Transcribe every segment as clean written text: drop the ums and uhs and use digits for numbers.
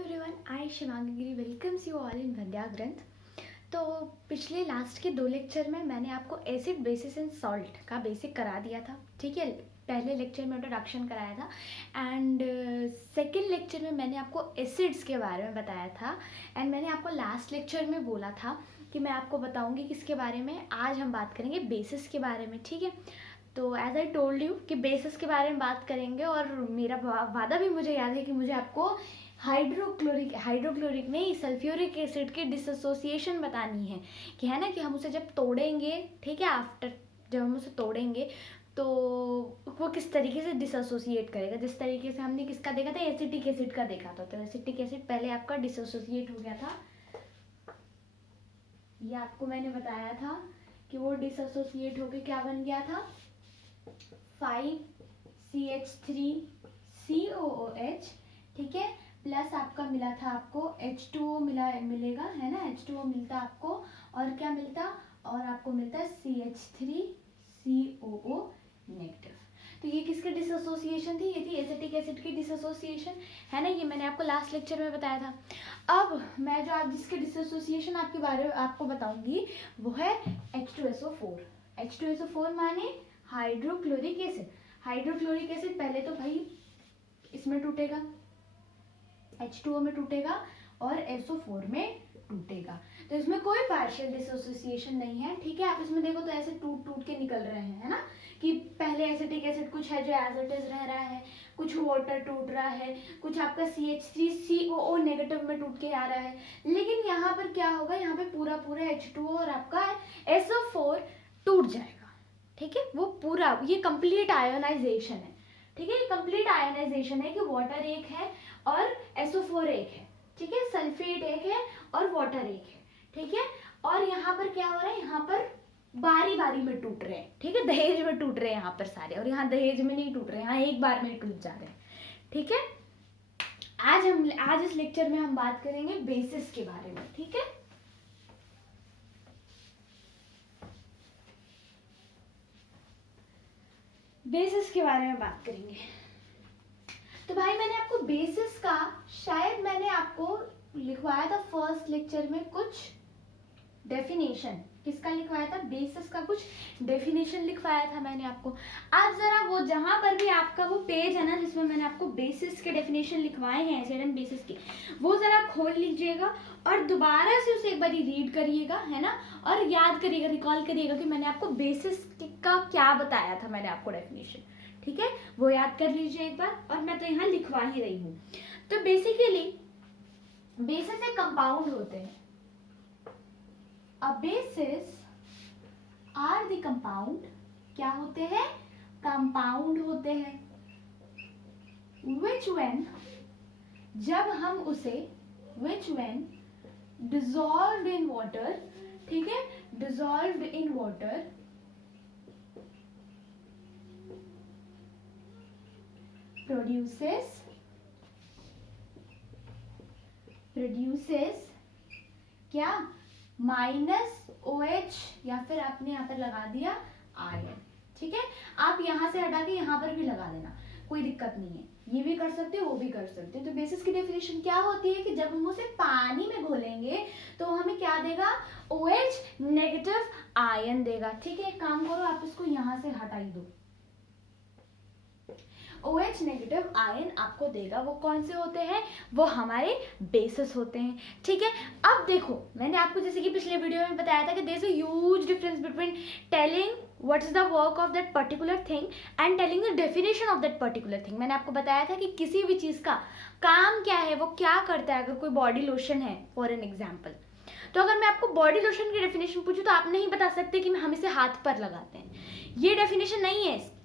Everyone, I Shivangi Giri welcomes you all in Vandya Granth. तो पिछले last के 2 लेक्चर में मैंने आपको एसिड बेसिस एंड सॉल्ट का बेसिक करा दिया था, ठीक है। पहले लेक्चर में इंट्रोडक्शन कराया था एंड सेकंड लेक्चर में मैंने आपको एसिड्स के बारे में बताया था। एंड मैंने आपको लास्ट लेक्चर में बोला था कि मैं आपको बताऊंगी किसके बारे में। आज हम बात करेंगे बेसिस के बारे में, ठीक है। तो एज आई टोल्ड यू कि बेसिस के बारे में बात करेंगे और मेरा वादा भी मुझे याद है कि मुझे आपको हाइड्रोक्लोरिक नहीं सल्फ्यूरिक एसिड की डिसोसिएशन बतानी है कि है ना, कि हम उसे जब तोड़ेंगे, ठीक है, आफ्टर जब हम उसे तोड़ेंगे तो वो किस तरीके से डिसोसिएट करेगा। जिस तरीके से हमने किसका देखा था, एसिटिक एसिड का देखा था। तो एसिटिक एसिड पहले आपका डिसोसिएट हो गया था, ये आपको मैंने बताया था कि वो डिसोसिएट होके क्या बन गया था, 5CH3COOH, ठीक है, प्लस आपका मिला था आपको H2O मिलेगा, है ना, H2O मिलता आपको और क्या मिलता, और आपको मिलता है CH3COO नेगेटिव। तो ये किसकी डिसोसिएशन थी, ये थी एसिटिक एसिड की डिसोसिएशन, है ना। ये मैंने आपको लास्ट लेक्चर में बताया था। अब मैं जो आप जिसके डिसोसिएशन आपके बारे में आपको बताऊंगी वो है H2SO4। H2SO4 माने हाइड्रोक्लोरिक एसिड। हाइड्रोक्लोरिक एसिड पहले तो भाई इसमें टूटेगा, H2O में टूटेगा और SO4 में टूटेगा। तो इसमें कोई पार्शियल डिसोसिएशन नहीं है, ठीक है। आप इसमें देखो तो ऐसे टूट टूट के निकल रहे हैं, है ना, कि पहले एसिटिक एसिड कुछ है जो एज इट इज रह रहा है, कुछ वाटर टूट रहा है, कुछ आपका CH3COO नेगेटिव में टूट के आ रहा है। लेकिन यहाँ पर क्या होगा, यहाँ पे पूरा H2O और आपका SO4 टूट जाएगा, ठीक है। वो पूरा ये कंप्लीट आयोनाइजेशन है, ठीक है। ये कंप्लीट आयोनाइजेशन है कि वाटर एक है और SO4 एक है, ठीक है, सल्फेट एक है और वाटर एक है, ठीक है। और यहाँ पर क्या हो रहा है, यहाँ पर बारी बारी में टूट रहे हैं, ठीक है, दहेज में टूट रहे हैं यहाँ पर सारे, और यहाँ दहेज में नहीं टूट रहे हैं, यहाँ एक बार में टूट जा रहे हैं, ठीक है। आज इस लेक्चर में हम बात करेंगे बेसिस के बारे में, ठीक है। बेसिस के बारे में बात करेंगे। तो भाई मैंने आपको बेसिस का शायद मैंने आपको लिखवाया था फर्स्ट लेक्चर में कुछ डेफिनेशन। किसका लिखवाया था, बेसिस का कुछ डेफिनेशन लिखवाया था मैंने आपको। आप जरा वो जहां पर भी आपका वो पेज है ना जिसमें मैंने आपको बेसिस के डेफिनेशन लिखवाए हैं एसिड एंड बेसिस के, वो जरा खोल लीजिएगा और दोबारा से उसे एक बार रीड करिएगा, है ना, और याद करिएगा, रिकॉल करिएगा कि मैंने आपको बेसिस का क्या बताया था, मैंने आपको डेफिनेशन, ठीक है, वो याद कर लीजिए एक बार। और मैं तो यहाँ लिखवा ही रही हूँ। तो बेसिकली बेसिस एक कंपाउंड होते हैं। A bases are the compound, क्या होते हैं, कंपाउंड होते हैं, which when जब हम उसे which when dissolved in water, ठीक है, dissolved in water produces क्या, -OH, या फिर आपने यहाँ पर लगा दिया आयन, ठीक है। आप यहाँ से हटा के यहाँ पर भी लगा देना, कोई दिक्कत नहीं है, ये भी कर सकते हो, वो भी कर सकते हो। तो बेसिस की डेफिनेशन क्या होती है कि जब हम उसे पानी में घोलेंगे तो हमें क्या देगा, OH नेगेटिव आयन देगा, ठीक है। एक काम करो, आप इसको यहाँ से हटा ही दो, OH नेगेटिव आयन आपको देगा। वो कौन से होते हैं, वो हमारे बेसिस होते हैं, ठीक है। अब देखो मैंने आपको जैसे कि पिछले वीडियो में बताया था कि there is a huge difference between telling what is the work of that particular thing and telling the definition of that particular thing. मैंने आपको बताया था कि किसी भी चीज का काम क्या है, वो क्या करता है। अगर कोई बॉडी लोशन है फॉर एन एग्जाम्पल, तो अगर मैं आपको बॉडी लोशन की डेफिनेशन पूछूं तो आप नहीं बता सकते कि हम इसे हाथ पर लगाते हैं, ये डेफिनेशन नहीं है इसकी,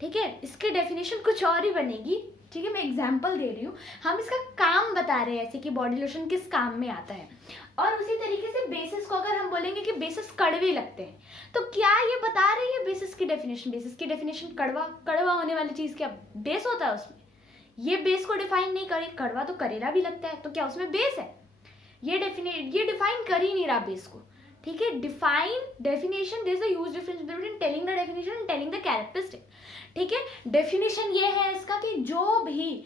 ठीक है। इसकी डेफिनेशन कुछ और ही बनेगी, ठीक है। मैं एग्जांपल दे रही हूँ, हम इसका काम बता रहे हैं ऐसे कि बॉडी लोशन किस काम में आता है। और उसी तरीके से बेसिस को अगर हम बोलेंगे कि बेसिस कड़वे लगते हैं, तो क्या ये बता रही है बेसिस की डेफिनेशन, बेसिस की डेफिनेशन कड़वा होने वाली चीज क्या बेस होता है उसमें, ये बेस को डिफाइन नहीं करे, कड़वा तो करेला भी लगता है, तो क्या उसमें बेस है, ये डिफाइन कर ही नहीं रहा बेस को, ठीक है। Define definition, there is a huge difference between telling the definition and telling the characteristic. ठीक है, डेफिनेशन ये है इसका कि जो भी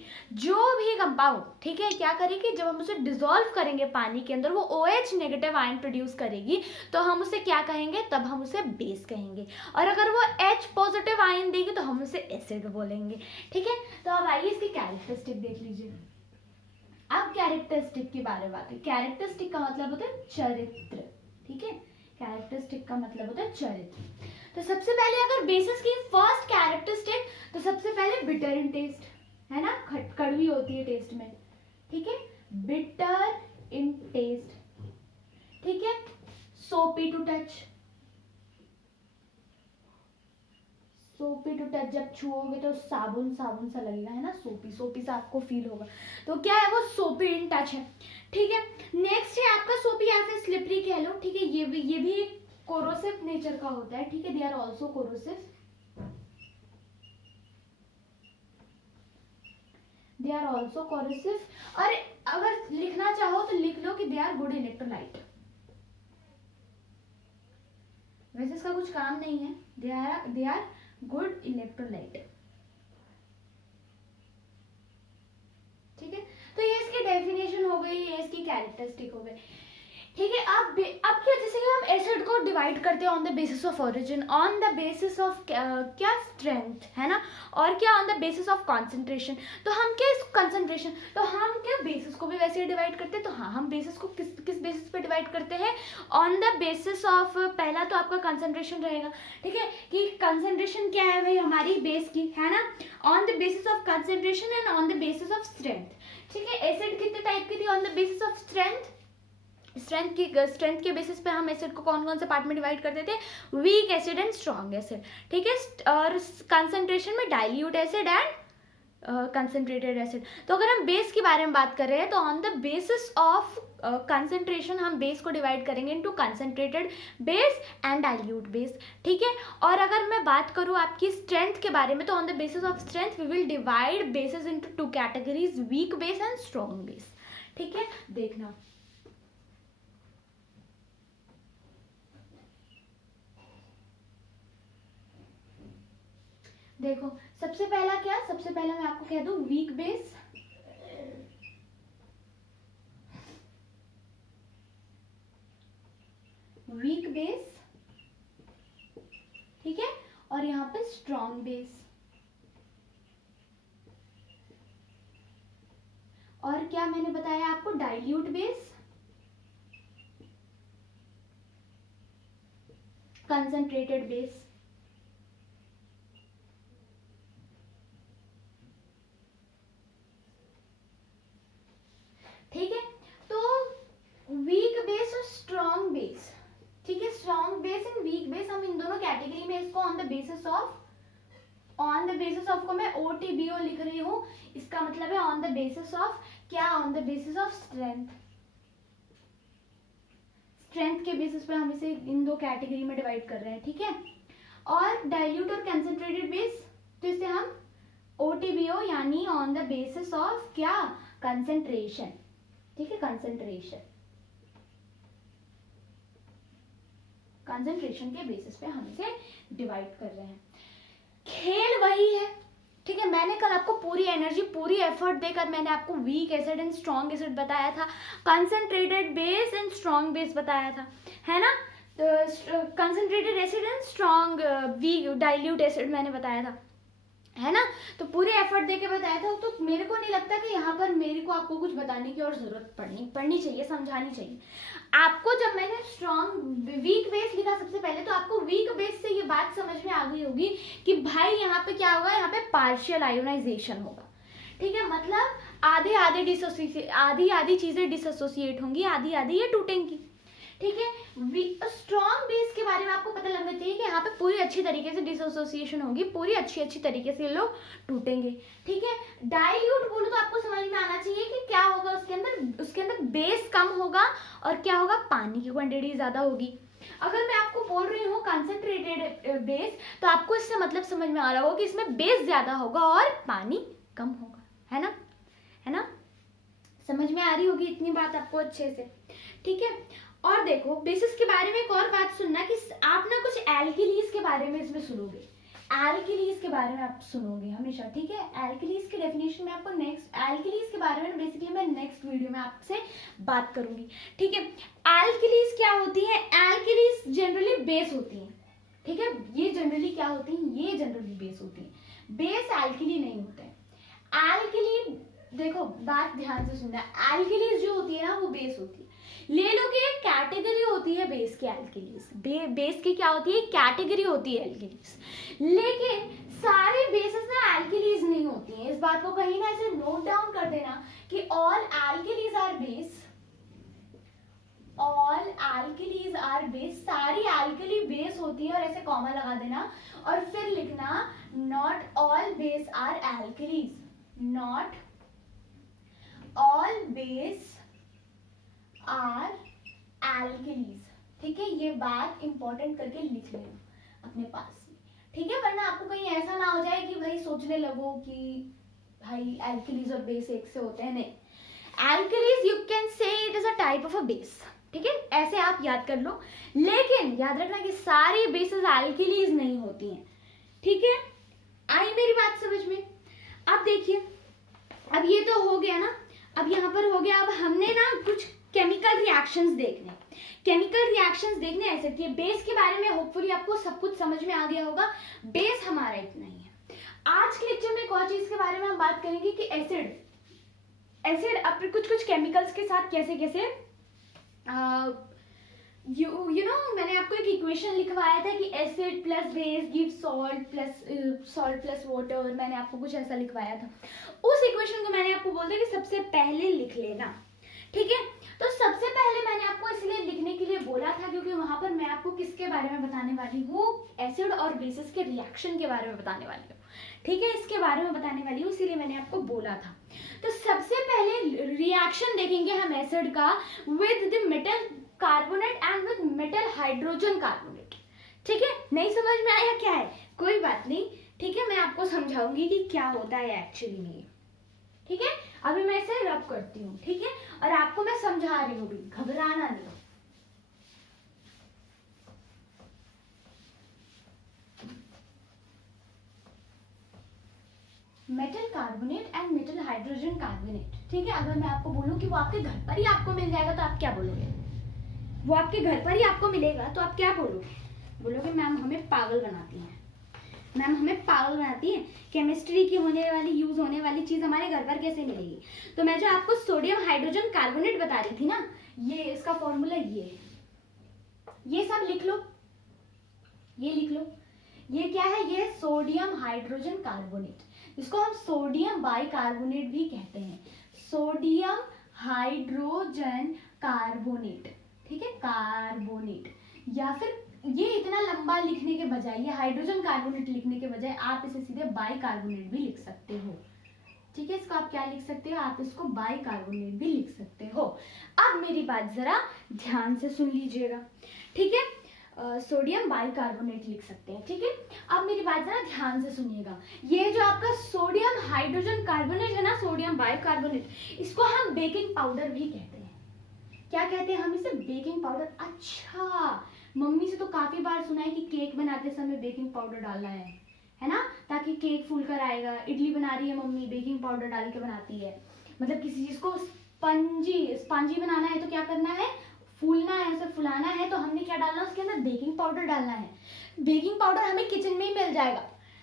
कंपाउंड, ठीक है, क्या करेगी, जब हम उसे डिसॉल्व करेंगे पानी के अंदर, वो OH नेगेटिव आयन प्रोड्यूस करेगी, तो हम उसे क्या कहेंगे, तब हम उसे बेस कहेंगे। और अगर वो H पॉजिटिव आयन देगी तो हम उसे एसिड बोलेंगे। ठीक है, तो अब आइए इसकी कैरेक्टरिस्टिक देख लीजिए। अब कैरेक्टरिस्टिक के बारे में बात है। कैरेक्टरिस्टिक का मतलब होता है चरित्र। ठीक है, कैरेक्टरिस्टिक का मतलब होता है चरित्र। तो सबसे पहले अगर बेसिस की फर्स्ट कैरेक्टरिस्टिक, तो सबसे पहले बिटर इन टेस्ट, है ना, कड़वी होती है टेस्ट में। ठीक है, बिटर इन टेस्ट। ठीक है, सोपी टू टच, सोपी टू टच, जब छुओगे तो साबुन साबुन सा लगेगा, है ना, सोपी सोपी सा आपको फील होगा, तो क्या है वो, सोपी इन टच है। ठीक है, नेक्स्ट है आपका सोपी या फिर स्लिपरी कह लो। ठीक है, ये भी एक कोरोसिव नेचर का होता है। ठीक है, they are also corrosive, they are also corrosive. और अगर लिखना चाहो तो लिख लो कि दे आर गुड इलेक्ट्रोलाइट। वैसे इसका कुछ काम नहीं है, दे आर गुड इलेक्ट्रोलाइट। ठीक है, तो ये इसकी डेफिनेशन हो गई, ये इसकी कैरेक्टरिस्टिक हो गई। ठीक है, अब क्या, जैसे कि हम एसिड को डिवाइड करते हैं on the basis of origin, on the basis of क्या, स्ट्रेंथ, है ना, और क्या on the basis of concentration. तो हम क्या, इस कंसंट्रेशन, तो हम क्या बेसिस को भी वैसे ही डिवाइड करते हैं। तो हाँ, हम बेसिस को किस बेसिस पे डिवाइड करते हैं, ऑन द बेसिस ऑफ, पहला तो आपका कंसंट्रेशन रहेगा। ठीक है, कि कंसंट्रेशन क्या है भाई हमारी बेस की, है ना, on the basis of concentration and on the basis of strength. ठीक है, एसिड कितने टाइप की थी, on the basis of strength, strength के बेसिस पे हम एसिड को कौन कौन से पार्ट में डिवाइड करते थे, weak acid and strong acid. ठीक है, और कंसंट्रेशन में dilute acid and concentrated acid. तो अगर हम बेस के बारे में बात कर रहे हैं, तो on the basis of concentration हम बेस को डिवाइड करेंगे into concentrated base and dilute base. ठीक है, और अगर मैं बात करूँ आपकी स्ट्रेंथ के बारे में, तो on the basis of strength we will divide bases into 2 categories, weak base and strong base. ठीक है, देखना, देखो सबसे पहला क्या, सबसे पहला मैं आपको कह दूं वीक बेस, वीक बेस, ठीक है, और यहाँ पे स्ट्रॉन्ग बेस, और क्या मैंने बताया आपको, डाइल्यूट बेस, कंसंट्रेटेड बेस। ठीक है, तो वीक बेस और स्ट्रॉन्ग बेस, ठीक है, strong base and weak base, हम इन दोनों कैटेगरी में इसको ऑन द बेसिस ऑफ को मैं OTBO लिख रही हूँ। इसका मतलब है ऑन द बेसिस ऑफ क्या, on the basis of strength, strength के बेसिस पे हम इसे इन 2 कैटेगरी में डिवाइड कर रहे हैं। ठीक है, और डाइल्यूट और कंसंट्रेटेड बेस, तो इसे हम OTBO यानी ऑन द बेसिस ऑफ क्या, कंसंट्रेशन। ठीक है, कंसंट्रेशन के बेसिस पे हम इसे डिवाइड कर रहे हैं। खेल वही है। ठीक है, मैंने कल आपको पूरी एनर्जी, पूरी एफर्ट देकर मैंने आपको weak acid and strong acid बताया था, concentrated base and strong base बताया था, है ना, तो concentrated acid and strong week dilute acid मैंने बताया था, है ना, तो पूरी एफर्ट देके बताया था। तो मेरे को नहीं लगता कि यहाँ पर मेरे को आपको कुछ बताने की और जरूरत पड़नी चाहिए, समझानी चाहिए आपको। जब मैंने स्ट्रॉन्ग वीक बेस लिखा सबसे पहले, तो आपको वीक बेस से ये बात समझ में आ गई होगी कि भाई यहाँ पे क्या होगा, यहाँ पे पार्शियल आयोनाइजेशन होगा। ठीक है, मतलब आधी चीजें डिसोसिएट होंगी, आधी ये टूटेंगी। ठीक है, स्ट्रॉन्ग बेस के बारे में आपको पता लगना चाहिए कि यहाँ पे पूरी अच्छी तरीके से डिसोसिएशन होगी, पूरी अच्छी तरीके से ये लोग टूटेंगे। ठीक है, डाइल्यूट बोलो तो आपको समझ में आना चाहिए कि क्या होगा, उसके अंदर बेस कम होगा और क्या होगा, पानी की क्वांटिटी ज्यादा होगी। अगर मैं आपको बोल रही हूँ कंसंट्रेटेड बेस, तो आपको इससे मतलब समझ में आ रहा होगा कि इसमें बेस ज्यादा होगा और पानी कम होगा, है ना, समझ में आ रही होगी इतनी बात आपको अच्छे से। ठीक है, और देखो बेसिस के बारे में एक और बात सुनना कि आप ना कुछ एल्किलीज के बारे में इसमें सुनोगे, एल्किलीज के बारे में आप सुनोगे हमेशा, ठीक है। एल्किलीज की डेफिनेशन में आपको नेक्स्ट, एल्किलीज के बारे में बेसिकली मैं नेक्स्ट वीडियो में आपसे बात करूंगी, ठीक है। एल्किलीज क्या होती है? एल्किलीज जनरली बेस होती है, ठीक है। ये जनरली क्या होती है? ये जनरली बेस होती है, बेस एल्किली नहीं होते हैं। एल्किली, देखो बात ध्यान से सुनना, एल्किलीज जो होती है ना वो बेस होती है। ले लो कि एक कैटेगरी होती है बेस की एल्किलीज, बेस की क्या होती है? कैटेगरी होती है एल्किलीज, लेकिन सारे बेसेस ना एल्किलीज नहीं होती हैं। इस बात को कहीं ना ऐसे नोट डाउन कर देना कि all alkalies are base, all alkalies are base, सारी एल्किली बेस होती है, और ऐसे कॉमा लगा देना और फिर लिखना not all base are alkalies, not all base are alkalies, ठीक है। ये बात इंपॉर्टेंट करके लिख लेना अपने पास में, ठीक है, वरना आपको कहीं ऐसा ना हो जाए कि भाई सोचने लगो कि भाई एल्किलीज और बेस एक से होते हैं। नहीं, alkalies you can say it is a type of a base, ठीक है, ऐसे आप याद कर लो, लेकिन याद रखना कि सारी बेसेस एल्किलीज नहीं होती हैं, ठीक है। आई मेरी बात समझ में? अब देखिए, अब ये तो हो गया ना, अब यहाँ पर हो गया, अब हमने ना कुछ केमिकल रिएक्शंस देखने, केमिकल रिएक्शंस देखने एसिड के। बेस के बारे में होपफुली आपको सब कुछ समझ में आ गया होगा, बेस हमारा इतना ही है। आज के लेक्चर में एक और चीज के बारे में हम बात करेंगे कि एसिड, एसिड अपने कुछ कुछ केमिकल्स के साथ कैसे कैसे यू नो मैंने आपको एक इक्वेशन लिखवाया था कि acid plus base give salt plus water, मैंने आपको कुछ ऐसा लिखवाया था। उस इक्वेशन को मैंने आपको बोल दिया कि सबसे पहले लिख लेना, ठीक है। तो सबसे पहले मैंने आपको इसलिए लिखने के लिए बोला था क्योंकि वहां पर मैं आपको किसके बारे में बताने वाली हूँ? एसिड और बेसिस के रिएक्शन के बारे में बताने वाली हूँ, ठीक है, इसके बारे में बताने वाली हूँ, इसीलिए मैंने आपको बोला था। तो सबसे पहले रिएक्शन देखेंगे हम एसिड का with the metal carbonate and with metal hydrogen carbonate, ठीक है। नहीं समझ में आया क्या है? कोई बात नहीं, ठीक है, मैं आपको समझाऊंगी कि क्या होता है एक्चुअली में, ठीक है। अभी मैं इसे रब करती हूँ, ठीक है, और आपको मैं समझा रही हूँ भी, घबराना नहीं। Metal carbonate and metal hydrogen carbonate, ठीक है। अगर मैं आपको बोलूं कि वो आपके घर पर ही आपको मिल जाएगा तो आप क्या बोलोगे? वो आपके घर पर ही आपको मिलेगा तो आप क्या बोलोगे? बोलोगे मैम हमें पागल बनाती हैं, मैम हमें पागल बनाती है, केमिस्ट्री की होने वाली यूज होने वाली चीज हमारे घर पर कैसे मिलेगी? तो मैं जो आपको सोडियम हाइड्रोजन कार्बोनेट बता रही थी ना, ये इसका फॉर्मूला ये सब लिख लो, ये लिख लो, ये क्या है? ये सोडियम हाइड्रोजन कार्बोनेट, इसको हम सोडियम बाइकार्बोनेट भी कहते हैं, सोडियम हाइड्रोजन कार्बोनेट, ठीक है, कार्बोनेट। या फिर ये इतना लंबा लिखने के बजाय, ये हाइड्रोजन कार्बोनेट लिखने के बजाय आप इसे सीधे बाइकार्बोनेट भी लिख सकते हो, ठीक है। इसको आप क्या लिख सकते हो? आप इसको बाइकार्बोनेट भी लिख सकते हो। अब मेरी बात जरा ध्यान से सुन लीजिएगा, ठीक है, सोडियम बाइकार्बोनेट लिख सकते हैं, ठीक है। अब मेरी बात जरा ध्यान से सुनिएगा, ये जो आपका सोडियम हाइड्रोजन कार्बोनेट है ना, सोडियम बाइकार्बोनेट, इसको हम बेकिंग पाउडर भी कहते हैं। क्या कहते हैं हम इसे? Baking powder. अच्छा, मम्मी से तो काफी बार सुना है कि केक बनाते समय बेकिंग पाउडर डालना है ना, ताकि केक फूल कर आएगा। इडली बना रही है मम्मी, बेकिंग पाउडर डाल के बनाती है, मतलब किसी चीज को स्पंजी बनाना है तो क्या करना है? फूलना है, उसे फुलाना है तो हमने क्या डालना है उसके अंदर? बेकिंग पाउडर डालना है। बेकिंग पाउडर हमें किचन में ही मिल जाएगा,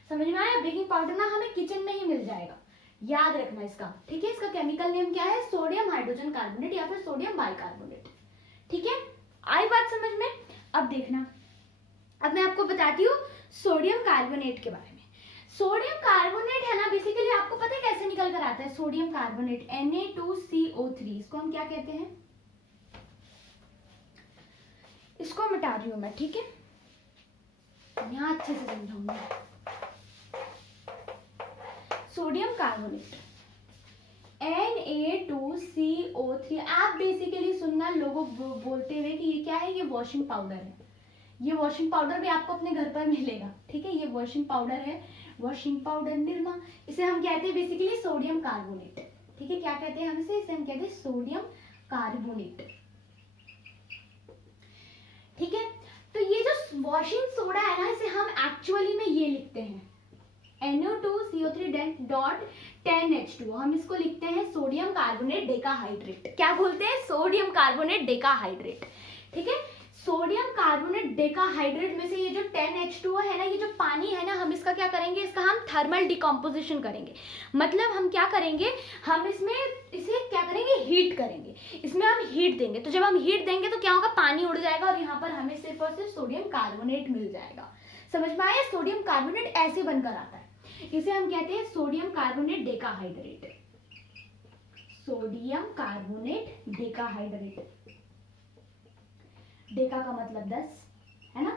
समझ में आया? बेकिंग पाउडर ना हमें किचन में ही मिल जाएगा, याद रखना इसका, ठीक है। इसका केमिकल नेम क्या है? सोडियम हाइड्रोजन कार्बोनेट या फिर सोडियम बाइकार्बोनेट, ठीक है। आई बात समझ में? अब देखना, अब मैं आपको बताती हूँ सोडियम कार्बोनेट के बारे में। सोडियम कार्बोनेट है ना, बेसिकली आपको पता है कैसे निकल कर आता है? सोडियम कार्बोनेट Na2CO3, इसको हम क्या कहते हैं? इसको मिटा रही हूं मैं, ठीक है, यहां अच्छे से समझाऊंगी। सोडियम कार्बोनेट Na2CO3, आप बेसिकली सुनना लोगों बोलते हुए कि ये क्या है? ये वॉशिंग पाउडर है। ये वॉशिंग पाउडर भी आपको अपने घर पर मिलेगा, ठीक है। ये वॉशिंग पाउडर है, वॉशिंग पाउडर निरमा, इसे हम कहते हैं बेसिकली सोडियम कार्बोनेट, ठीक है। क्या कहते हैं हम इसे हम कहते हैं सोडियम कार्बोनेट, ठीक है। तो ये जो वॉशिंग सोडा है ना, इसे हम एक्चुअली में ये लिखते हैं NO2CO3 हम इसको लिखते हैं सोडियम कार्बोनेट डेकाहाइड्रेट। क्या बोलते हैं? Sodium carbonate decahydrate. ठीक है, सोडियम कार्बोनेट डेकाहाइड्रेट में से ये जो 10H2O है ना, ये जो पानी है ना, हम इसका क्या करेंगे? इसका हम थर्मल डिकम्पोजिशन करेंगे। मतलब हम क्या करेंगे? हम इसे क्या करेंगे? हीट करेंगे। इसमें हम हीट देंगे। तो जब हम हीट देंगे तो क्या होगा? पानी उड़ जाएगा और यहाँ पर हमें सिर्फ और सिर्फ सोडियम कार्बोनेट मिल जाएगा। समझ में आया? सोडियम कार्बोनेट ऐसे बनकर आता है, इसे हम कहते हैं sodium carbonate decahydrate. Sodium carbonate decahydrate, Deka का मतलब 10 है ना,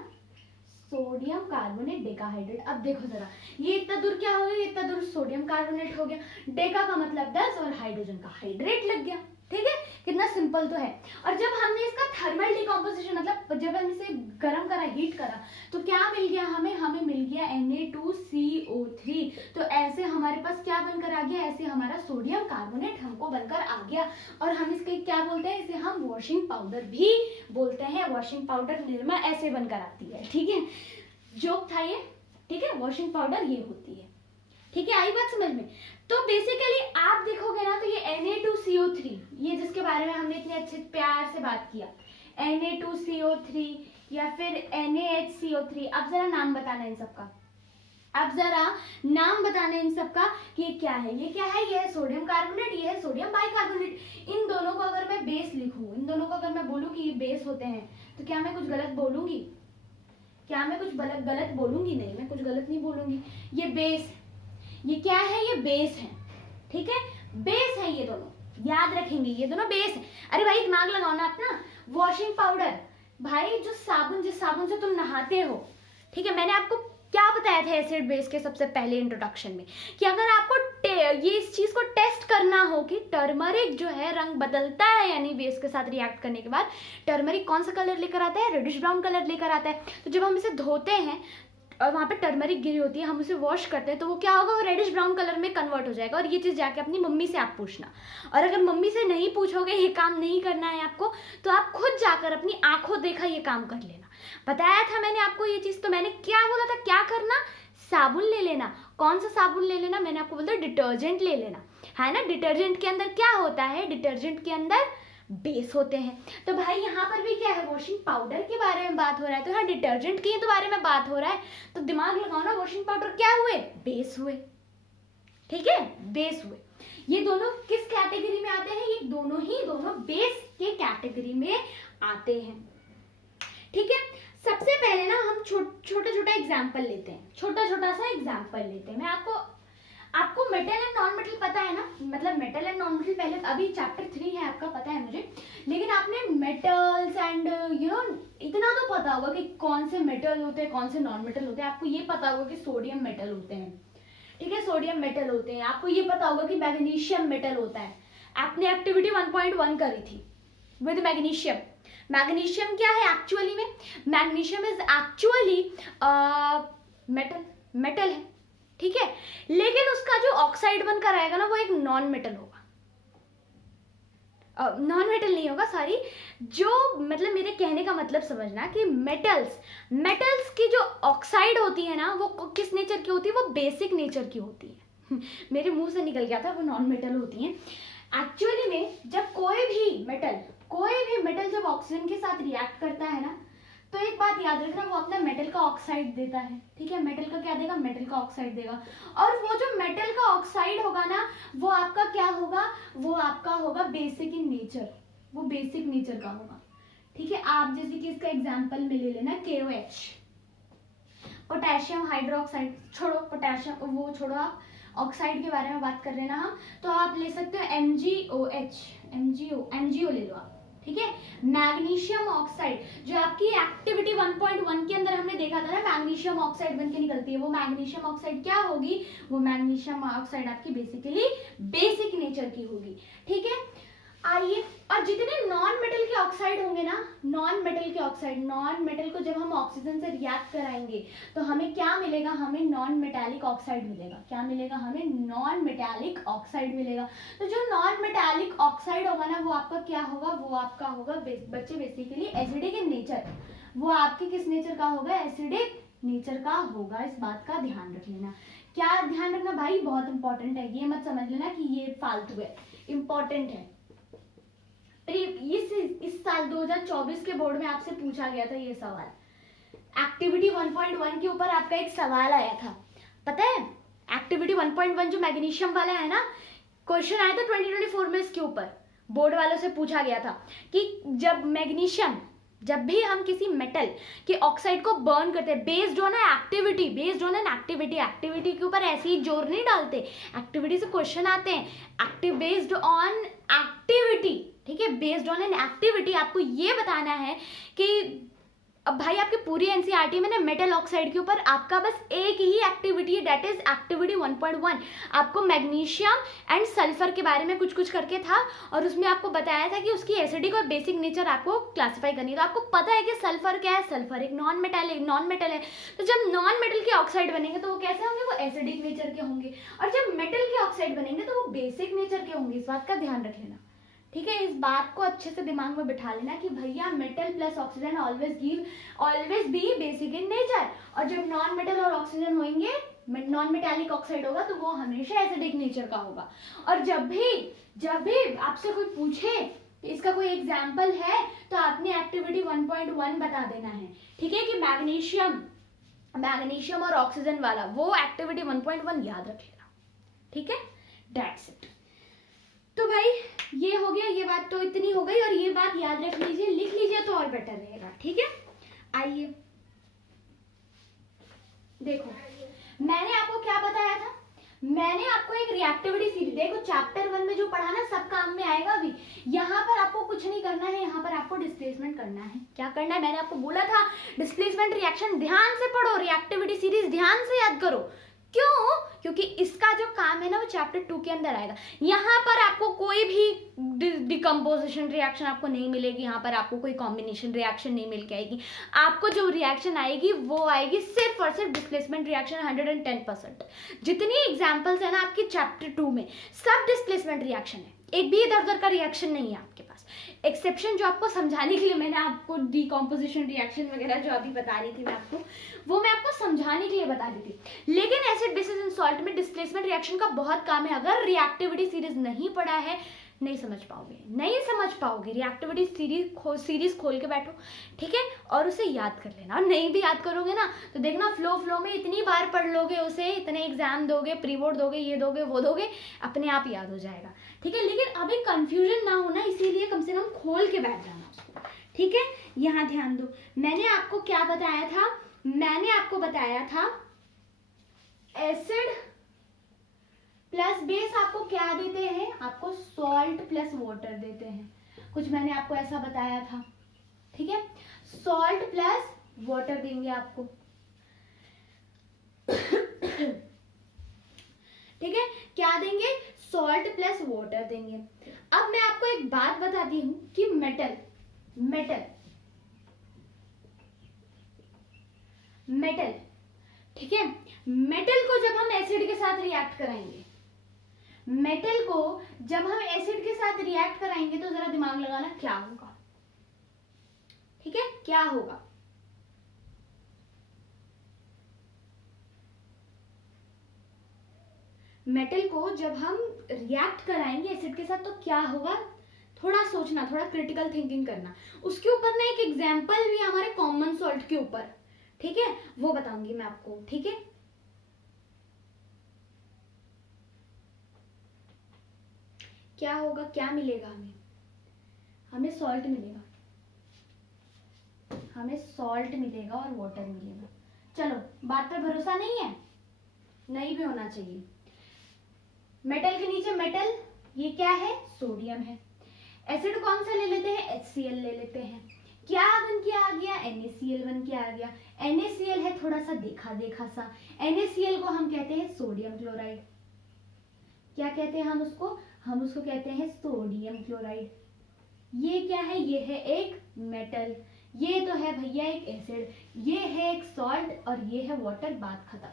सोडियम कार्बोनेट डेकाहाइड्रेट। अब देखो जरा, ये इतना दूर क्या हो गया? इतना दूर सोडियम कार्बोनेट हो गया, डेका का मतलब 10 और हाइड्रोजन का हाइड्रेट लग गया। ठीक है, कितना सिंपल तो है। और जब हमने इसका थर्मल डिकम्पोजिशन मतलब जब हम इसे गर्म करा, हीट करा, तो क्या मिल गया हमें? हमें मिल गया Na2CO3। तो ऐसे हमारे पास क्या बनकर आ गया? ऐसे हमारा सोडियम कार्बोनेट हमको बनकर आ गया। और हम इसके क्या बोलते हैं? इसे हम वॉशिंग पाउडर भी बोलते हैं। वॉशिंग पाउडर निरमा ऐसे बनकर आती है। ठीक है, जोक था ये। ठीक है, वॉशिंग पाउडर ये होती है। ठीक है, आई बात समझ में? तो बेसिकली आप देखोगे ना, तो ये Na2CO3, ये जिसके बारे में हमने इतने अच्छे प्यार से बात किया, Na2CO3 या फिर NaHCO3। अब जरा नाम बताना इन सबका, अब जरा नाम बताना इन सबका कि ये क्या है? ये क्या है? ये है सोडियम कार्बोनेट, ये है सोडियम बाइकार्बोनेट। इन दोनों को अगर मैं बेस लिखूं, इन दोनों को अगर मैं बोलूं कि ये बेस होते हैं, तो क्या मैं कुछ गलत बोलूंगी? क्या मैं कुछ गलत बोलूंगी? नहीं, मैं कुछ गलत नहीं बोलूंगी। ये बेस, ये क्या है? ये बेस है। ठीक है, बेस है ये दोनों, याद रखेंगे ये दोनों बेस है। अरे भाई दिमाग लगाओ ना अपना। वॉशिंग पाउडर, भाई जो साबुन, जिस साबुन से तुम नहाते हो, ठीक है, मैंने आपको क्या बताया था एसिड बेस के सबसे पहले इंट्रोडक्शन में, कि अगर आपको ये इस चीज को टेस्ट करना हो कि टर्मरिक जो है रंग बदलता है, यानी बेस के साथ रिएक्ट करने के बाद टर्मरिक कौन सा कलर लेकर आता है? रेडिश ब्राउन कलर लेकर आता है। तो जब हम इसे धोते हैं और वहाँ पे टर्मरिक गिरी होती है, हम उसे वॉश करते हैं, तो वो क्या होगा? वो रेडिश ब्राउन कलर में कन्वर्ट हो जाएगा। और ये चीज़ जाके अपनी मम्मी से आप पूछना। और अगर मम्मी से नहीं पूछोगे, ये काम नहीं करना है आपको, तो आप खुद जाकर अपनी आंखों देखा ये काम कर लेना। बताया था मैंने आपको ये चीज़, तो मैंने क्या बोला था? क्या करना? साबुन ले लेना। कौन सा साबुन ले लेना? मैंने आपको बोला डिटर्जेंट ले लेना, है ना। डिटर्जेंट के अंदर क्या होता है? डिटर्जेंट के अंदर बेस होते हैं। तो भाई यहाँ पर भी क्या है? वॉशिंग पाउडर के बारे में बात हो रहा है, तो हाँ डिटर्जेंट के तो बारे में बात हो रहा है। तो दिमाग लगाओ ना, वॉशिंग पाउडर क्या हुए? बेस हुए। ठीक है, बेस हुए। ये दोनों किस कैटेगरी में आते हैं? ये दोनों बेस के कैटेगरी में आते हैं। ठीक है, सबसे पहले ना हम छोटा छोटा एग्जाम्पल लेते हैं, छोटा सा एग्जाम्पल लेते हैं। मैं आपको मेटल एंड नॉन मेटल पता है ना, मतलब मेटल एंड नॉन मेटल पहले अभी चैप्टर 3 है आपका, पता है मुझे, लेकिन आपने मेटल्स एंड इतना तो पता होगा कि कौन से मेटल होते हैं, कौन से नॉन मेटल होते हैं। आपको ये पता होगा कि सोडियम मेटल होते हैं, ठीक है, सोडियम मेटल होते हैं। आपको ये पता होगा कि मैग्नीशियम मेटल होता है। आपने एक्टिविटी 1.1 करी थी विद मैग्नीशियम। मैग्नीशियम क्या है एक्चुअली में? मैग्नीशियम इज एक्चुअली मेटल है, ठीक है, लेकिन उसका जो ऑक्साइड बनकर आएगा ना, वो एक नॉन मेटल होगा। नॉन मेटल नहीं होगा, सॉरी, जो मतलब मेरे कहने का मतलब समझना कि मेटल्स की जो ऑक्साइड होती है ना, वो किस नेचर की होती है? वो बेसिक नेचर की होती है। मेरे मुंह से निकल गया था, वो नॉन मेटल होती हैं। एक्चुअली में जब कोई भी मेटल जब ऑक्सीजन के साथ रिएक्ट करता है ना, तो एक बात याद रखना, वो अपना मेटल का ऑक्साइड देता है, ठीक है। मेटल का क्या देगा? मेटल का ऑक्साइड देगा। और वो जो मेटल का ऑक्साइड होगा ना, वो आपका क्या होगा? वो आपका होगा बेसिक इन नेचर, वो बेसिक नेचर का होगा, ठीक है। आप जैसे कि इसका एग्जांपल में ले लेना KOH, पोटेशियम हाइड्रोक्साइड। छोड़ो पोटेशियम, वो छोड़ो, आप ऑक्साइड के बारे में बात कर रहे हैं ना हम, तो आप ले सकते हो MgO ले लो आप, ठीक है। मैग्नीशियम ऑक्साइड, जो आपकी एक्टिविटी 1.1 के अंदर हमने देखा था ना, मैग्नीशियम ऑक्साइड बनके निकलती है, वो मैग्नीशियम ऑक्साइड क्या होगी? वो मैग्नीशियम ऑक्साइड आपकी बेसिकली बेसिक नेचर की होगी, ठीक है। आइए, और जितने नॉन मेटल के ऑक्साइड होंगे ना, नॉन मेटल के ऑक्साइड, नॉन मेटल को जब हम ऑक्सीजन से रिएक्ट कराएंगे तो हमें क्या मिलेगा, हमें नॉन मेटालिक ऑक्साइड मिलेगा। क्या मिलेगा, हमें नॉन मेटालिक ऑक्साइड मिलेगा। तो जो नॉन मेटालिक ऑक्साइड होगा ना वो आपका क्या होगा, वो आपका होगा बच्चे बेसिकली एसिडिक इन नेचर, वो आपके किस नेचर का होगा, एसिडिक नेचर का होगा। इस बात का ध्यान रख लेना। क्या ध्यान रखना भाई, बहुत इंपॉर्टेंट है, ये मत समझ लेना कि ये फालतू है, इंपॉर्टेंट है। इस साल 2024 के बोर्ड में आपसे पूछा गया था ये सवाल। एक्टिविटी 1.1 के ऊपर आपका एक सवाल आया था, पता है? एक्टिविटी 1.1 जो मैग्नीशियम वाला है ना, क्वेश्चन आया था 2024 में इसके ऊपर, बोर्ड वालों से पूछा गया था कि जब मैग्नीशियम, जब भी हम किसी मेटल के ऑक्साइड को बर्न करते हैं based on activity, based on an activity, activity के ऊपर ऐसे ही जोर नहीं डालते, एक्टिविटी से क्वेश्चन आते हैं, एक्टिव बेस्ड ऑन एक्टिविटी, ठीक है, बेस्ड ऑन एन एक्टिविटी आपको ये बताना है कि अब भाई आपकी पूरी एनसीईआरटी में ना मेटल ऑक्साइड के ऊपर आपका बस एक ही एक्टिविटी है, दैट इज एक्टिविटी 1.1। आपको मैग्नीशियम एंड सल्फर के बारे में कुछ कुछ करके था और उसमें आपको बताया था कि उसकी एसिडिक और बेसिक नेचर आपको क्लासिफाई करनी है। तो आपको पता है कि सल्फर क्या है, सल्फर एक नॉन मेटल है। तो जब नॉन मेटल के ऑक्साइड बनेंगे तो वो कैसे होंगे, वो एसिडिक नेचर के होंगे, और जब मेटल के ऑक्साइड बनेंगे तो वो बेसिक नेचर के होंगे। इस बात का ध्यान रख लेना, ठीक है? इस बात को अच्छे से दिमाग में बिठा लेना कि भैया metal plus oxygen always be basic in nature, और जब नॉन मेटल और ऑक्सीजन होंगे, नॉन मेटालिक ऑक्साइड होगा तो वो हमेशा एसिडिक नेचर का होगा। और जब भी आपसे कोई पूछे इसका कोई एग्जाम्पल है तो आपने एक्टिविटी 1.1 बता देना है, ठीक है? कि मैग्नीशियम और ऑक्सीजन वाला वो एक्टिविटी 1.1 याद रख लेना, ठीक है? That's it. तो भाई ये हो गया, ये बात तो इतनी हो गई, और ये बात याद रख लीजिए, लिख लीजिए तो और बेटर रहेगा, ठीक है? आइए देखो, मैंने आपको क्या बताया था, मैंने आपको एक रिएक्टिविटी सीरीज, देखो चैप्टर 1 में जो पढ़ा ना सब काम में आएगा अभी। यहाँ पर आपको कुछ नहीं करना है, यहाँ पर आपको डिस्प्लेसमेंट करना है। क्या करना है, मैंने आपको बोला था डिस्प्लेसमेंट रिएक्शन ध्यान से पढ़ो, रिएक्टिविटी सीरीज ध्यान से याद करो। क्यों? क्योंकि इसका जो काम है ना वो चैप्टर 2 के अंदर आएगा। यहाँ पर आपको कोई भी डिकम्पोजिशन रिएक्शन आपको नहीं मिलेगी, यहाँ पर आपको कोई कॉम्बिनेशन रिएक्शन नहीं मिल के आएगी। आपको जो रिएक्शन आएगी वो आएगी सिर्फ और सिर्फ डिस्प्लेसमेंट रिएक्शन 110%। जितनी एग्जाम्पल्स है ना आपकी चैप्टर 2 में सब डिस्प्लेसमेंट रिएक्शन है, एक भी इधर उधर का रिएक्शन नहीं है आपके पास। एक्सेप्शन जो आपको समझाने के लिए मैंने आपको डिकम्पोजिशन रिएक्शन वगैरह जो अभी बता रही थी मैं आपको, वो मैं आपको समझाने के लिए बता रही थी। लेकिन एसिड बेसिस एंड सॉल्ट में डिस्प्लेसमेंट रिएक्शन का बहुत काम है। अगर रिएक्टिविटी सीरीज नहीं पढ़ा है नहीं समझ पाओगे। रिएक्टिविटी सीरीज खोल के बैठो, ठीक है? और उसे याद कर लेना। और नहीं भी याद करोगे ना तो देखना फ्लो में इतनी बार पढ़ लोगे उसे, इतने एग्जाम दोगे, प्री बोर्ड दोगे, ये दोगे वो दोगे, अपने आप याद हो जाएगा, ठीक है? लेकिन अभी कंफ्यूजन ना होना, इसीलिए कम से कम खोल के बैठ जाना उसको, ठीक है? यहाँ ध्यान दो, मैंने आपको क्या बताया था, मैंने आपको बताया था एसिड प्लस बेस आपको क्या देते हैं, आपको सॉल्ट प्लस वाटर देते हैं। कुछ मैंने आपको ऐसा बताया था, ठीक है? सॉल्ट प्लस वाटर देंगे आपको, ठीक है? क्या देंगे? सॉल्ट प्लस वाटर देंगे। अब मैं आपको एक बात बताती हूं कि मेटल ठीक है, मेटल को जब हम एसिड के साथ रिएक्ट कराएंगे, मेटल को जब हम एसिड के साथ रिएक्ट कराएंगे तो जरा दिमाग लगाना क्या होगा, ठीक है? क्या होगा? मेटल को जब हम रिएक्ट कराएंगे एसिड के साथ तो क्या होगा, थोड़ा सोचना, थोड़ा क्रिटिकल थिंकिंग करना। उसके ऊपर ना एक एग्जाम्पल भी हमारे कॉमन सॉल्ट के ऊपर, ठीक है? वो बताऊंगी मैं आपको, ठीक है? क्या होगा, क्या मिलेगा हमें सॉल्ट मिलेगा, हमें सॉल्ट मिलेगा और वाटर मिलेगा। चलो बात पर भरोसा नहीं है, नहीं भी होना चाहिए। मेटल के नीचे मेटल, ये क्या है? सोडियम है। एसिड कौन सा ले लेते हैं? HCl ले लेते हैं। क्या बन के आ गया? NaCl बन के आ गया। NaCl है थोड़ा सा देखा सा, NaCl को हम कहते हैं सोडियम क्लोराइड। क्या कहते हैं हम उसको? हम उसको कहते हैं सोडियम क्लोराइड। ये क्या है, ये है एक मेटल, ये तो है भैया एक एसिड, ये है एक सॉल्ट और ये है वाटर, बात खत्म।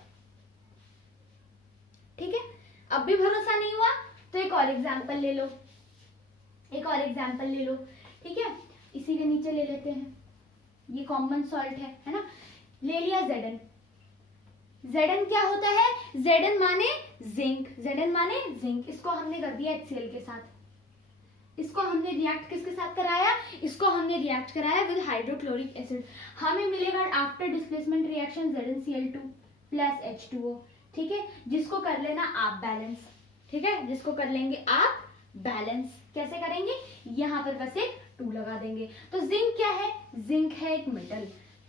ठीक है, अब भी भरोसा नहीं हुआ तो एक और एग्जांपल ले लो, एक और एग्जांपल ले लो। ठीक है, इसी के नीचे ले लेते हैं, ये कॉमन सॉल्ट है ना, ले लिया Zn। Zn क्या होता है, Zn माने जिंक, Zn माने जिंक, इसको हमने कर दिया HCl के साथ, इसको हमने रिएक्ट किसके साथ कराया, इसको हमने रिएक्ट कराया विद हाइड्रोक्लोरिक एसिड। हमें मिलेगा after displacement reaction ZnCl2 plus H2O। ठीक है, जिसको कर लेना आप बैलेंस। ठीक है, जिसको कर लेंगे आप बैलेंस, कैसे करेंगे, यहाँ पर बस एक 2 लगा देंगे। तो जिंक क्या है, जिंक है एक मेटल,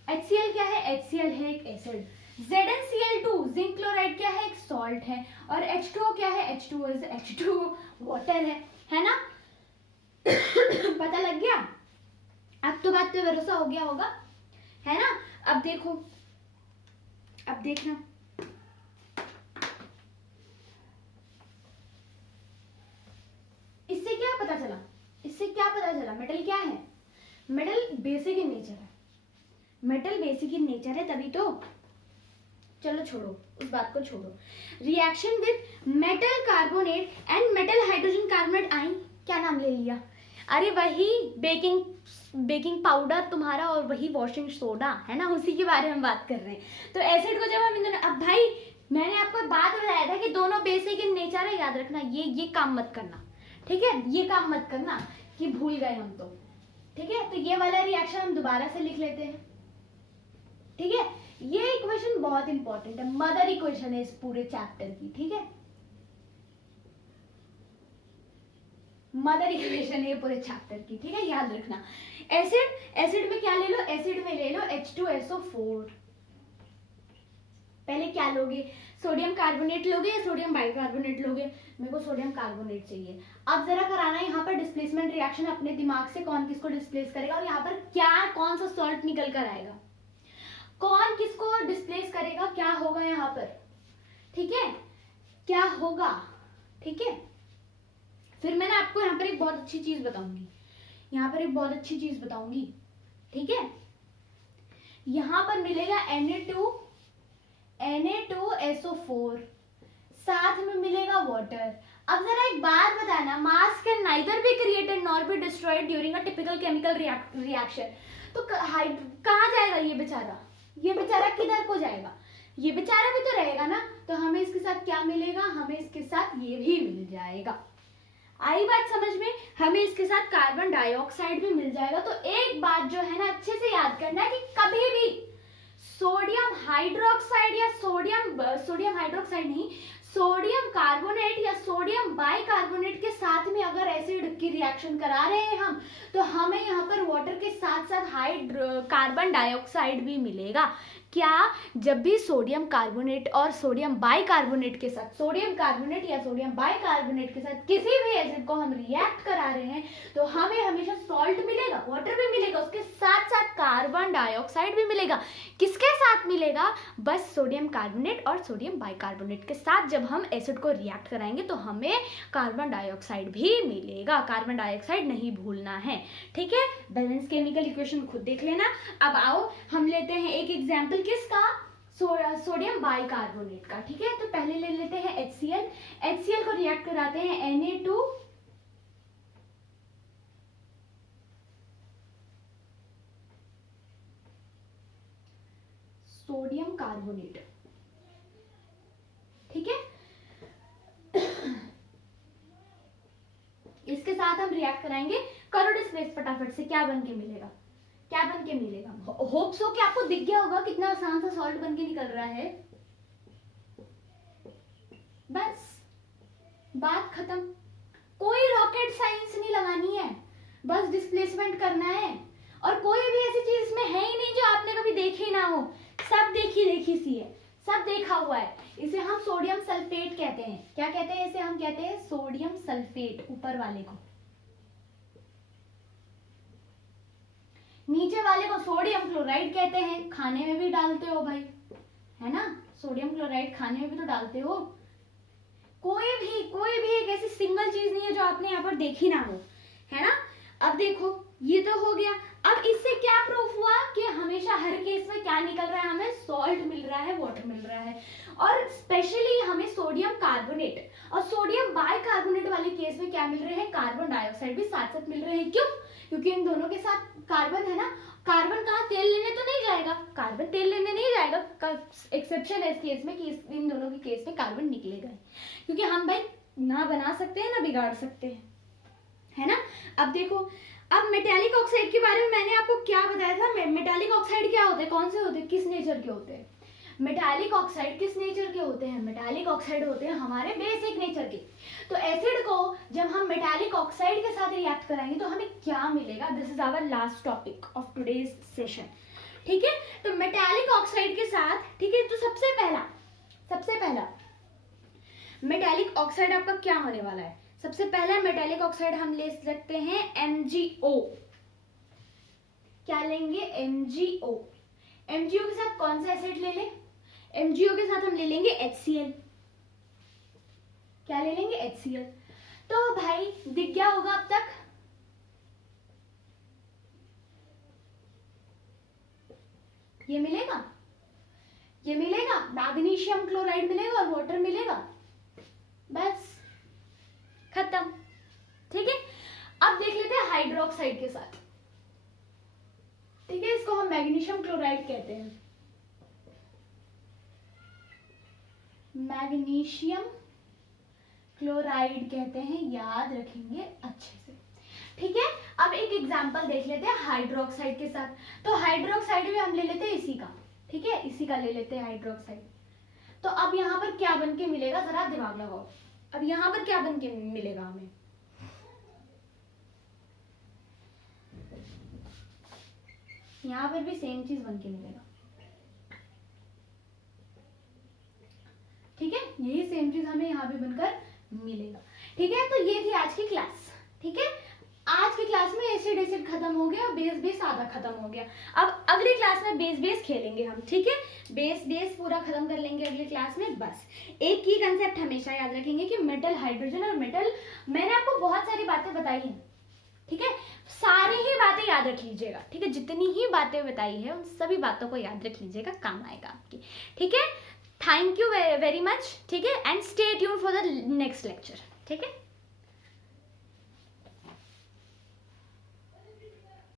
HCl क्या है, HCl है एक एसिड, ZnCl2 जिंक क्लोराइड क्या है, एक सॉल्ट है, और H2O क्या है, H2O इज H2O वाटर है ना। पता लग गया, अब तो बात पे भरोसा हो गया होगा, है ना। अब देखो, अब देखना, इससे क्या पता चला, इससे क्या पता चला, मेटल क्या है, मेटल बेसिक इन नेचर है, मेटल बेसिक इन नेचर है, तभी तो। चलो छोड़ो उस बात को, छोड़ो। Reaction with metal carbonate and metal hydrogen carbonate ion, क्या नाम ले लिया, अरे वही बेकिंग पाउडर तुम्हारा और वही वॉशिंग सोडा है ना, उसी के बारे में बात कर रहे हैं। तो एसिड को जब हम इन दोनों, अब भाई मैंने आपको बात बताया था कि दोनों बेसिक इन नेचर है, याद रखना, ये काम मत करना। ठीक है, ये काम मत करना कि भूल गए हम तो। ठीक है, तो ये वाला रिएक्शन हम दोबारा से लिख लेते हैं। ठीक है, ये इक्वेशन बहुत इंपॉर्टेंट है, मदर इक्वेशन है इस पूरे चैप्टर की। ठीक है, मदर इक्वेशन है ये पूरे चैप्टर की। ठीक है, याद रखना। एसिड में क्या ले लो, एसिड में ले लो H2SO4। पहले क्या लोगे, सोडियम कार्बोनेट लोगे या सोडियम बाइकार्बोनेट लोगे, मेरे को सोडियम कार्बोनेट चाहिए। अब जरा कराना यहाँ पर डिस्प्लेसमेंट रिएक्शन अपने दिमाग से, कौन किसको डिस्प्लेस करेगा और यहाँ पर क्या कौन सा सॉल्ट निकल कर आएगा, कौन किसको डिस्प्लेस करेगा, क्या होगा यहाँ पर। ठीक है, क्या होगा। ठीक है, फिर मैंने आपको यहाँ पर एक बहुत अच्छी चीज बताऊंगी, यहाँ पर एक बहुत अच्छी चीज बताऊंगी। ठीक है, यहाँ पर मिलेगा Na2SO4, साथ में मिलेगा वाटर। अब जरा एक बात बताना, मास can neither be created nor be destroyed during a typical chemical reaction. तो कहाँ जाएगा ये बेचारा, ये बेचारा किधर को जाएगा, ये बेचारा भी तो रहेगा ना। तो हमें इसके साथ क्या मिलेगा, हमें इसके साथ ये भी मिल जाएगा। आई बात समझ में, हमें इसके साथ कार्बन डाइऑक्साइड भी मिल जाएगा। तो एक बात जो है ना अच्छे से याद करना है कि कभी भी सोडियम हाइड्रोक्साइड या सोडियम हाइड्रोक्साइड नहीं, सोडियम कार्बोनेट या सोडियम बाइकार्बोनेट के साथ में अगर एसिड की रिएक्शन करा रहे हैं हम, तो हमें यहाँ पर वाटर के साथ साथ कार्बन डाइऑक्साइड भी मिलेगा। क्या, जब भी सोडियम कार्बोनेट और सोडियम बाइकार्बोनेट के साथ, सोडियम कार्बोनेट या सोडियम बाइकार्बोनेट के साथ किसी भी एसिड को हम रिएक्ट करा रहे हैं, तो हमें हमेशा सॉल्ट मिलेगा, वाटर भी मिलेगा, उसके साथ साथ कार्बन डाइऑक्साइड भी मिलेगा। किसके साथ मिलेगा, बस सोडियम कार्बोनेट और सोडियम बाइकार्बोनेट के साथ जब हम एसिड को रिएक्ट कराएंगे तो हमें कार्बन डाइऑक्साइड भी मिलेगा। कार्बन डाइऑक्साइड नहीं भूलना है। ठीक है, बैलेंस केमिकल इक्वेशन खुद देख लेना। अब आओ हम लेते हैं एक एग्जाम्पल किसका, सोडियम बाइकार्बोनेट का। ठीक है, तो पहले ले लेते हैं HCl। HCl को रिएक्ट कराते हैं Na2 सोडियम कार्बोनेट। ठीक है, इसके साथ हम रिएक्ट कराएंगे। करो डिस्प्लेस फटाफट से, क्या बन के मिलेगा, क्या बन के मिलेगा। होप सो कि आपको दिख गया होगा कितना आसान सा सॉल्ट बन के निकल रहा है। बस बात खत्म, कोई रॉकेट साइंस नहीं लगानी है, बस डिस्प्लेसमेंट करना है। और कोई भी ऐसी चीज इसमें है ही नहीं जो आपने कभी देखी ना हो, सब देखी सी है, सब देखा हुआ है। इसे हम सोडियम सल्फेट कहते हैं। क्या कहते हैं इसे, हम कहते हैं सोडियम सल्फेट, ऊपर वाले को। नीचे वाले को सोडियम क्लोराइड कहते हैं, खाने में भी डालते हो भाई, है ना, सोडियम क्लोराइड खाने में भी तो डालते हो। कोई भी एक ऐसी सिंगल चीज नहीं है जो आपने यहाँ पर देखी ना हो, है ना। अब देखो ये तो हो गया। अब इससे क्या प्रूफ हुआ कि हमेशा हर केस में क्या निकल रहा है, हमें सॉल्ट मिल रहा है, वाटर मिल रहा है, और स्पेशली हमें सोडियम कार्बोनेट और सोडियम बाइकार्बोनेट वाले केस में क्या मिल रहे हैं, कार्बन डाइऑक्साइड भी साथ साथ मिल रहे हैं। क्यों? क्योंकि इन दोनों के साथ कार्बन है ना, कार्बन कहाँ तेल लेने तो नहीं जाएगा, कार्बन तेल लेने नहीं जाएगा। एक्सेप्शन है इस केस में कि इन दोनों के केस में कार्बन निकलेगा, क्योंकि हम भाई ना बना सकते हैं ना बिगाड़ सकते हैं, है ना। अब देखो, अब मेटालिक ऑक्साइड के बारे में मैंने आपको क्या बताया था, मेटालिक ऑक्साइड क्या होते हैं, कौन से होते हैं, किस नेचर के होते हैं। मेटालिक ऑक्साइड किस नेचर के होते हैं, मेटालिक ऑक्साइड होते हैं हमारे बेसिक नेचर के। तो एसिड को जब हम मेटालिक ऑक्साइड के साथ रिएक्ट कराएंगे तो हमें क्या मिलेगा, this is our last topic of today's session, ठीक है। तो मेटालिक ऑक्साइड के साथ, ठीक है, तो सबसे पहला मेटालिक ऑक्साइड आपका क्या होने वाला है, सबसे पहला मेटालिक ऑक्साइड हम ले सकते हैं MgO। क्या लेंगे, MgO। MgO के साथ कौन सा एसिड ले लें, MgO के साथ हम ले लेंगे HCl। क्या ले लेंगे, HCl। तो भाई दिख गया होगा अब तक, ये मिलेगा, ये मिलेगा, मैग्नीशियम क्लोराइड मिलेगा और वाटर मिलेगा, बस खत्म, ठीक है। अब देख लेते हैं हाइड्रोक्साइड के साथ, ठीक है, इसको हम मैग्नीशियम क्लोराइड कहते हैं, मैग्नीशियम क्लोराइड कहते हैं, याद रखेंगे अच्छे से, ठीक है। अब एक एग्जांपल देख लेते हैं हाइड्रोक्साइड के साथ। तो हाइड्रोक्साइड भी हम ले लेते हैं इसी का, ठीक है, इसी का ले लेते हैं हाइड्रोक्साइड। तो अब यहाँ पर क्या बन के मिलेगा, जरा दिमाग लगाओ, अब यहाँ पर क्या बन के मिलेगा हमें, यहाँ पर भी सेम चीज बन के मिलेगा, ठीक है, यही सेम चीज हमें यहाँ भी बनकर मिलेगा, ठीक है। तो ये थी आज की क्लास, ठीक है। आज की क्लास में एसिड एसिड खत्म हो गया, बेस बेस आधा खत्म हो गया। अब अगली क्लास में बेस बेस खेलेंगे हम, ठीक है, बेस बेस पूरा खत्म कर लेंगे अगली क्लास में। बस एक ही कंसेप्ट हमेशा याद रखेंगे कि मेटल, हाइड्रोजन और मेटल, मैंने आपको बहुत सारी बातें बताई हैं, ठीक है, सारी ही बातें याद रख लीजिएगा, ठीक है, जितनी ही बातें बताई है उन सभी बातों को याद रख लीजिएगा, काम आएगा आपकी, ठीक है। थैंक यू वेरी मच, ठीक है, and stay tuned for the next lecture, ठीक है।